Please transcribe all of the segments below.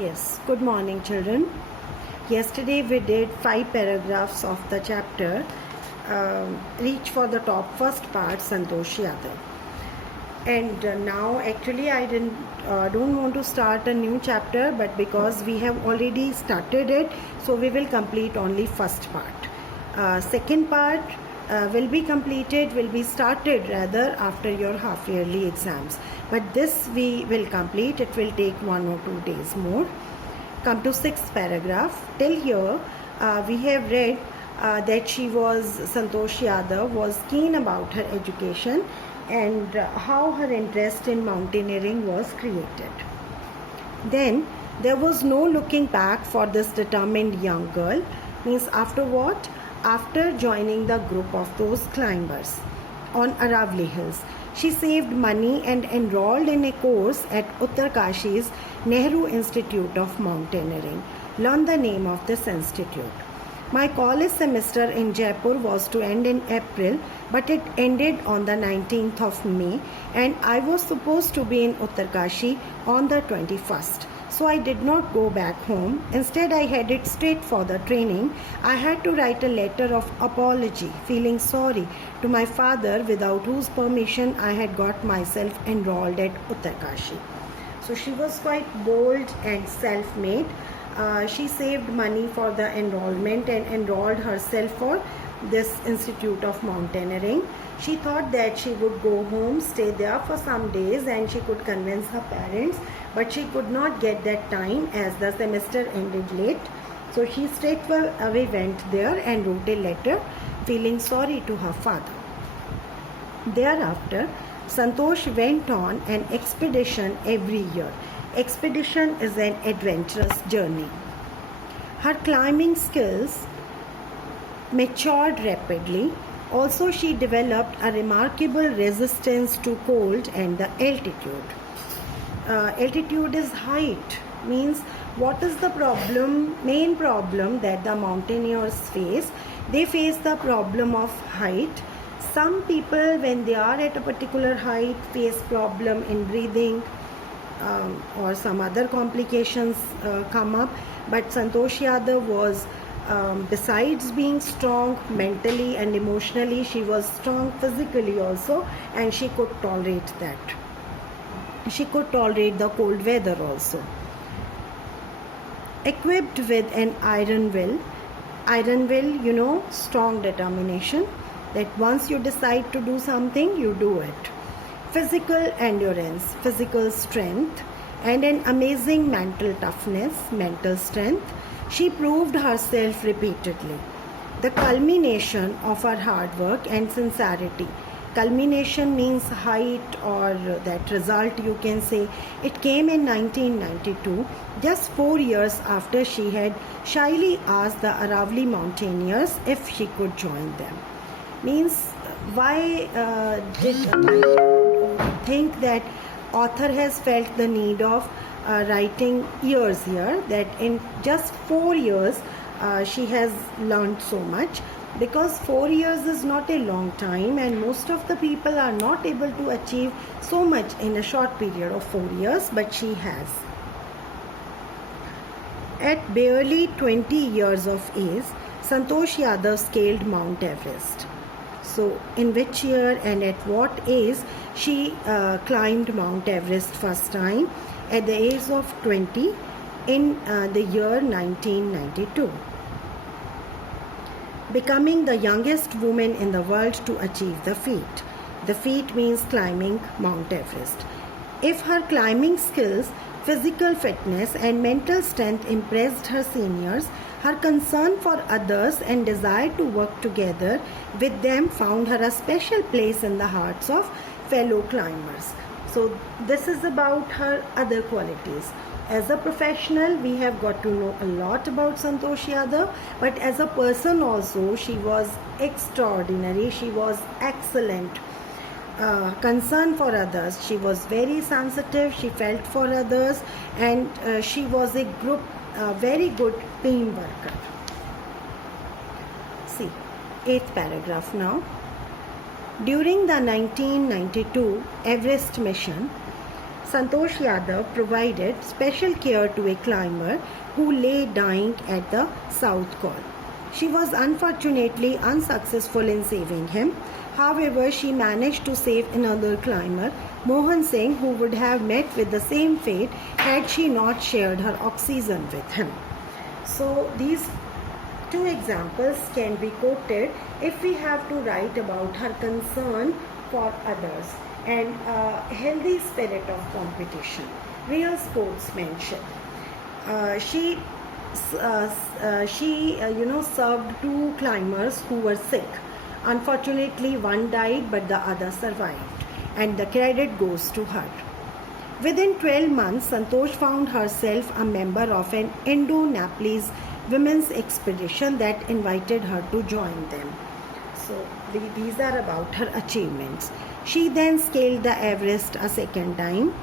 Yes, good morning, children. Yesterday we did 5 paragraphs of the chapter Reach for the Top, first part, Santosh Yadav. And now actually I don't want to start a new chapter, but because we have already started it, so we will complete only first part. Second part will be started rather after your half yearly exams, but this we will complete. It will take 1 or 2 days more. Come to sixth paragraph. Till here we have read that Santosh Yadav was keen about her education and how her interest in mountaineering was created. Then there was no looking back for this determined young girl. Means after what? After joining the group of those climbers on Aravali Hills, she saved money and enrolled in a course at Uttarkashi's Nehru Institute of Mountaineering. Learn the name of this institute. My college semester in Jaipur was to end in April, but it ended on the 19th of May and I was supposed to be in Uttarkashi on the 21st. So I did not go back home. Instead, I headed straight for the training. I had to write a letter of apology, feeling sorry to my father, without whose permission I had got myself enrolled at Uttarkashi. So she was quite bold and self-made. She saved money for the enrollment and enrolled herself for this Institute of Mountaineering. She thought that she would go home, stay there for some days and she could convince her parents, but she could not get that time as the semester ended late. So she straightaway went there and wrote a letter feeling sorry to her father. Thereafter, Santosh went on an expedition every year. Expedition is an adventurous journey. Her climbing skills matured rapidly. Also, she developed a remarkable resistance to cold and the altitude. Altitude is height. Means what is the main problem that the mountaineers face? They face the problem of height. Some people, when they are at a particular height, face problem in breathing or some other complications come up. But Santosh Yadav was, besides being strong mentally and emotionally, she was strong physically also, and she could tolerate that. She could tolerate the cold weather also. Equipped with an iron will, strong determination, that once you decide to do something, you do it. Physical endurance, physical strength, and an amazing mental toughness, mental strength. She proved herself repeatedly. The culmination of her hard work and sincerity. Culmination means height or that result, you can say. It came in 1992, just 4 years after she had shyly asked the Aravali mountaineers if she could join them. Means why did I think that author has felt the need of writing years here, that in just 4 years she has learned so much, because 4 years is not a long time and most of the people are not able to achieve so much in a short period of 4 years, but she has. At barely 20 years of age, Santosh Yadav scaled Mount Everest. So in which year and at what age she climbed Mount Everest first time? At the age of 20 in the year 1992. Becoming the youngest woman in the world to achieve the feat. The feat means climbing Mount Everest. If her climbing skills, physical fitness and mental strength impressed her seniors, her concern for others and desire to work together with them found her a special place in the hearts of fellow climbers. So this is about her other qualities. As a professional, we have got to know a lot about Santosh Yadav, but as a person also, she was extraordinary. She was excellent. Concern for others. She was very sensitive. She felt for others, and she was a very good team worker. See, 8th paragraph now. During the 1992 Everest mission, Santosh Yadav provided special care to a climber who lay dying at the South Col. She was unfortunately unsuccessful in saving him. However, she managed to save another climber, Mohan Singh, who would have met with the same fate had she not shared her oxygen with him. So these two examples can be quoted if we have to write about her concern for others and a healthy spirit of competition, real sportsmanship. She served two climbers who were sick. Unfortunately, one died, but the other survived, and the credit goes to her. Within 12 months, Santosh found herself a member of an Indo-Nepalese women's expedition that invited her to join them. So these are about her achievements. She then scaled the Everest a second time,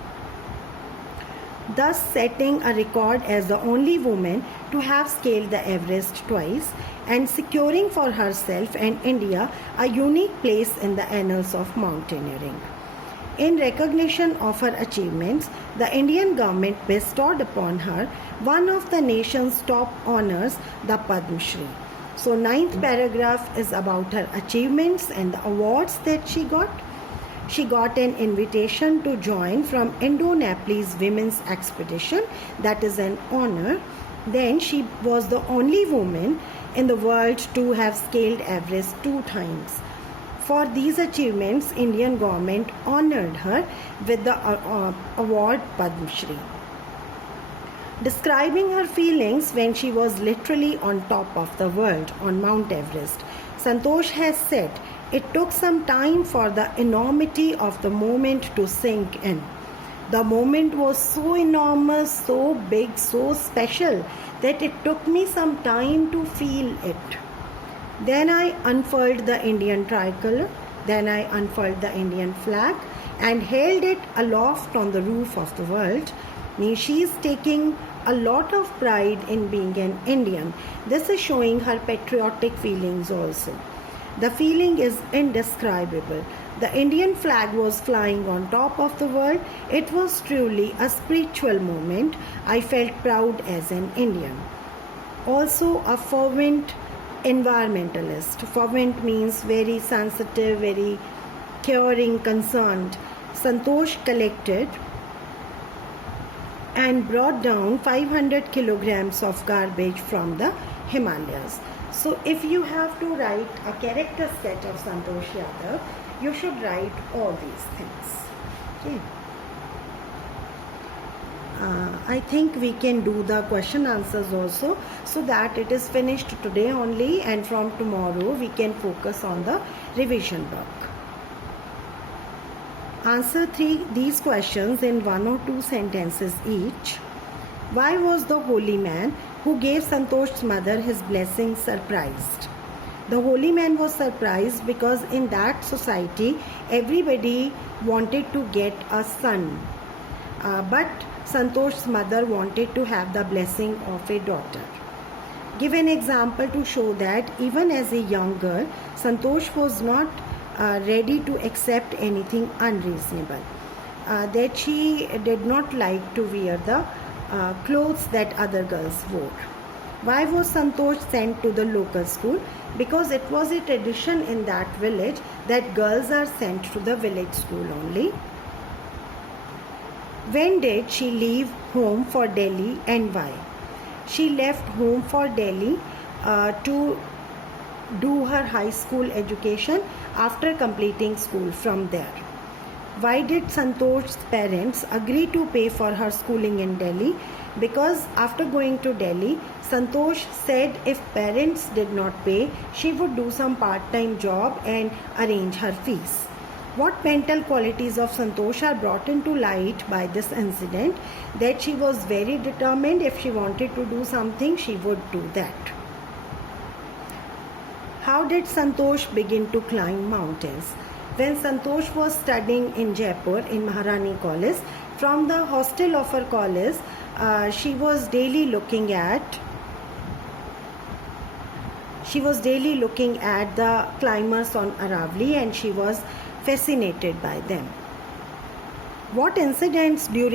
thus setting a record as the only woman to have scaled the Everest twice and securing for herself and India a unique place in the annals of mountaineering. In recognition of her achievements, the Indian government bestowed upon her one of the nation's top honors, the Padma Shri. So, ninth paragraph is about her achievements and the awards that she got. She got an invitation to join from Indo-Nepalese Women's Expedition, that is an honor. Then she was the only woman in the world to have scaled Everest 2 times. For these achievements, Indian government honored her with the award Padma Shri. Describing her feelings when she was literally on top of the world on Mount Everest, Santosh has said, "It took some time for the enormity of the moment to sink in. The moment was so enormous, so big, so special that it took me some time to feel it. Then I unfurled the Indian tricolor, then I unfurled the Indian flag and held it aloft on the roof of the world." Means she is taking a lot of pride in being an Indian. This is showing her patriotic feelings also. The feeling is indescribable. The Indian flag was flying on top of the world. It was truly a spiritual moment. I felt proud as an Indian. Also a fervent environmentalist. Fervent means very sensitive, very caring, concerned. Santosh collected and brought down 500 kilograms of garbage from the Himalayas. So if you have to write a character sketch of Santosh Yadav, you should write all these things. Okay. I think we can do the question answers also, so that it is finished today only, and from tomorrow we can focus on the revision work. Answer these questions in 1 or 2 sentences each. Why was the holy man who gave Santosh's mother his blessing surprised? The holy man was surprised because in that society everybody wanted to get a son, but Santosh's mother wanted to have the blessing of a daughter. Give an example to show that even as a young girl, Santosh was not ready to accept anything unreasonable, that she did not like to wear the clothes that other girls wore. Why was Santosh sent to the local school? Because it was a tradition in that village that girls are sent to the village school only. When did she leave home for Delhi and why? She left home for Delhi to do her high school education after completing school from there. Why did Santosh's parents agree to pay for her schooling in Delhi? Because after going to Delhi, Santosh said if parents did not pay, she would do some part-time job and arrange her fees. What mental qualities of Santosh are brought into light by this incident? That she was very determined. If she wanted to do something, she would do that. How did Santosh begin to climb mountains? When Santosh was studying in Jaipur in Maharani College, from the hostel of her college, she was daily looking at the climbers on Aravali, and she was fascinated by them. What incidents during